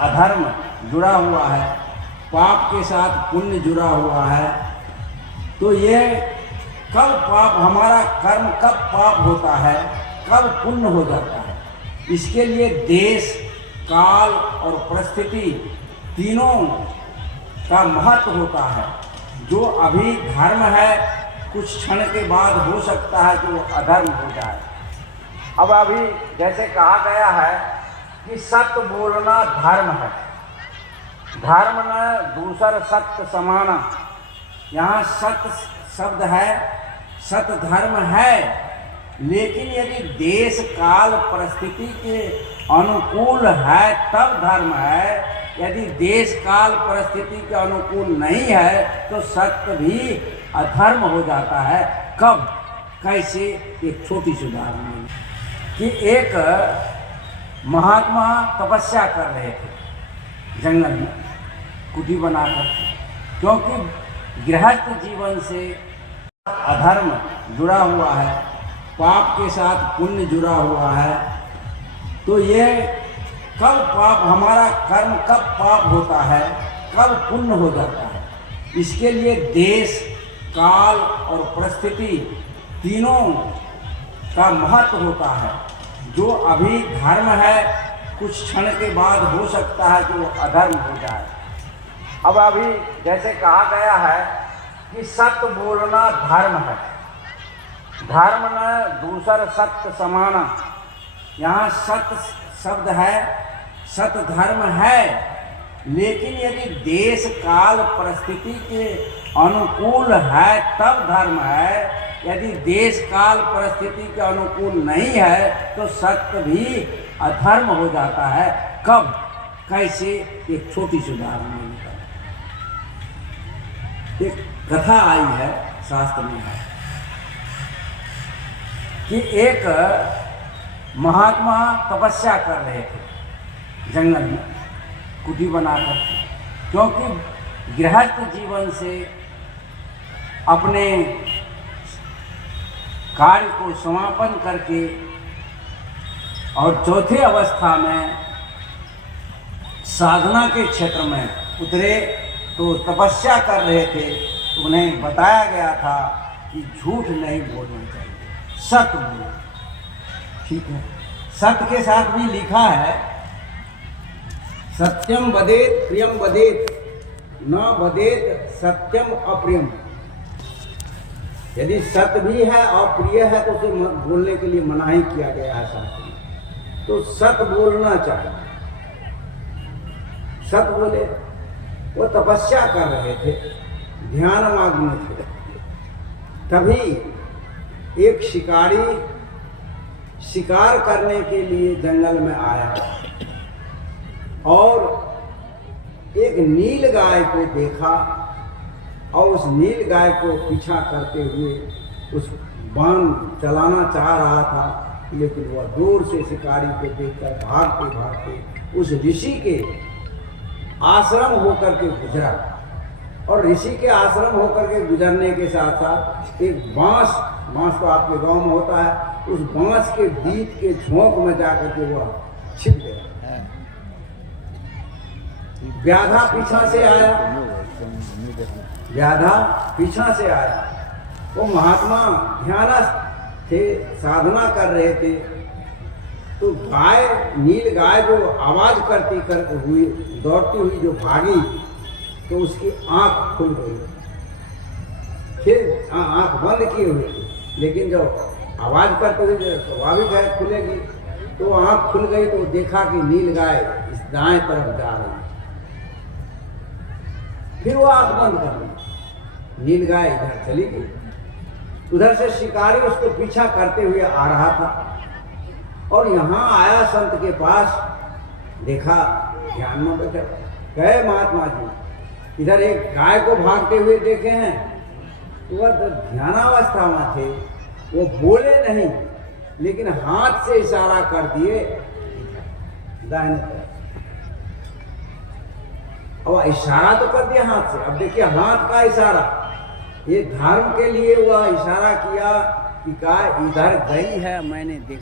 अधर्म जुड़ा हुआ है, पाप के साथ पुण्य जुड़ा हुआ है। तो ये कब पाप, हमारा कर्म कब पाप होता है, कब पुण्य हो जाता है, इसके लिए देश, काल और परिस्थिति तीनों का महत्व होता है। जो अभी धर्म है, कुछ क्षण के बाद हो सकता है कि वो अधर्म हो जाए। अब अभी जैसे कहा गया है कि सत्य बोलना धर्म है, धर्म न दूसर सत्य समाना। यहाँ सत्य शब्द है, सत्य धर्म है, लेकिन यदि देश काल परिस्थिति के अनुकूल है तब धर्म है। यदि देश काल परिस्थिति के अनुकूल नहीं है तो सत्य भी अधर्म हो जाता है। कब, कैसे? एक छोटी सी उदाहरण है कि एक महात्मा तपस्या कर रहे थे जंगल में, कुटी बनाकर, क्योंकि गृहस्थ जीवन से अधर्म जुड़ा हुआ है, पाप के साथ पुण्य जुड़ा हुआ है। तो ये कब पाप, हमारा कर्म कब पाप होता है, कब पुण्य हो जाता है, इसके लिए देश, काल और परिस्थिति तीनों का महत्व होता है। जो अभी धर्म है, कुछ क्षण के बाद हो सकता है कि वो अधर्म हो जाए। अब अभी जैसे कहा गया है कि सत्य बोलना धर्म है, धर्म न दूसर सत्य समाना। यहाँ सत्य शब्द है, सत्य धर्म है, लेकिन यदि देश काल परिस्थिति के अनुकूल है तब धर्म है। यदि देश काल परिस्थिति के अनुकूल नहीं है तो सत्य भी अधर्म हो जाता है। कब, कैसे? एक छोटी सी उदाहरण है। एक कथा आई है, शास्त्र में है कि एक महात्मा तपस्या कर रहे थे जंगल में, कुटी बनाकर, क्योंकि गृहस्थ जीवन से अपने कार्य को समापन करके और चौथे अवस्था में साधना के क्षेत्र में उतरे। तो तपस्या कर रहे थे, तो उन्हें बताया गया था कि झूठ नहीं बोलना चाहिए, सत्य बोलो। ठीक है, सत्य के साथ भी लिखा है सत्यम वदेत प्रियम वदेत, न वदेत सत्यम अप्रियम। यदि सत्य भी है और प्रिय है तो उसे बोलने के लिए मनाही किया गया है शास्त्र में। तो सत्य बोलना चाहिए, सत्य बोले। वो तपस्या कर रहे थे, ध्यान मग्न थे। तभी एक शिकारी शिकार करने के लिए जंगल में आया और एक नील गाय को देखा और उस नील गाय को पीछा करते हुए उस बाण चलाना चाह रहा था, लेकिन वह दूर से शिकारी को देखकर भागते भागते उस ऋषि के आश्रम होकर के गुजरा। और ऋषि के आश्रम होकर के गुजरने के साथ साथ एक बांस तो आपके गांव में होता है, उस बांस के बीच के झोंक में जाकर के वह छिप गया। व्याधा पीछा से आया, व्याधा पीछा से आया। वो महात्मा ध्यानस्थ थे, साधना कर रहे थे। तो गाय, नील गाय जो आवाज करती हुई दौड़ती हुई जो भागी, तो उसकी आंख खुल गई। फिर आंख बंद किए हुए थी, लेकिन जब आवाज करते हुए स्वाभाविक है खुलेगी, तो आंख खुल गई तो देखा कि नील गाय इस दाएं तरफ जा रही है। फिर वो आंख बंद कर दी, नील गाय इधर चली गई। उधर से शिकारी उसको पीछा करते हुए आ रहा था और यहाँ आया संत के पास, देखा ध्यान में बैठा। कहे महात्मा जी, इधर एक गाय को भागते हुए देखे हैं। तो वह ध्यानावस्था में थे, वो बोले नहीं, लेकिन हाथ से इशारा कर दिए दाहिने तरफ। और इशारा तो कर दिया हाथ से। अब देखिए हाथ का इशारा, ये धर्म के लिए हुआ इशारा किया कि गाय इधर गई है, मैंने देखा।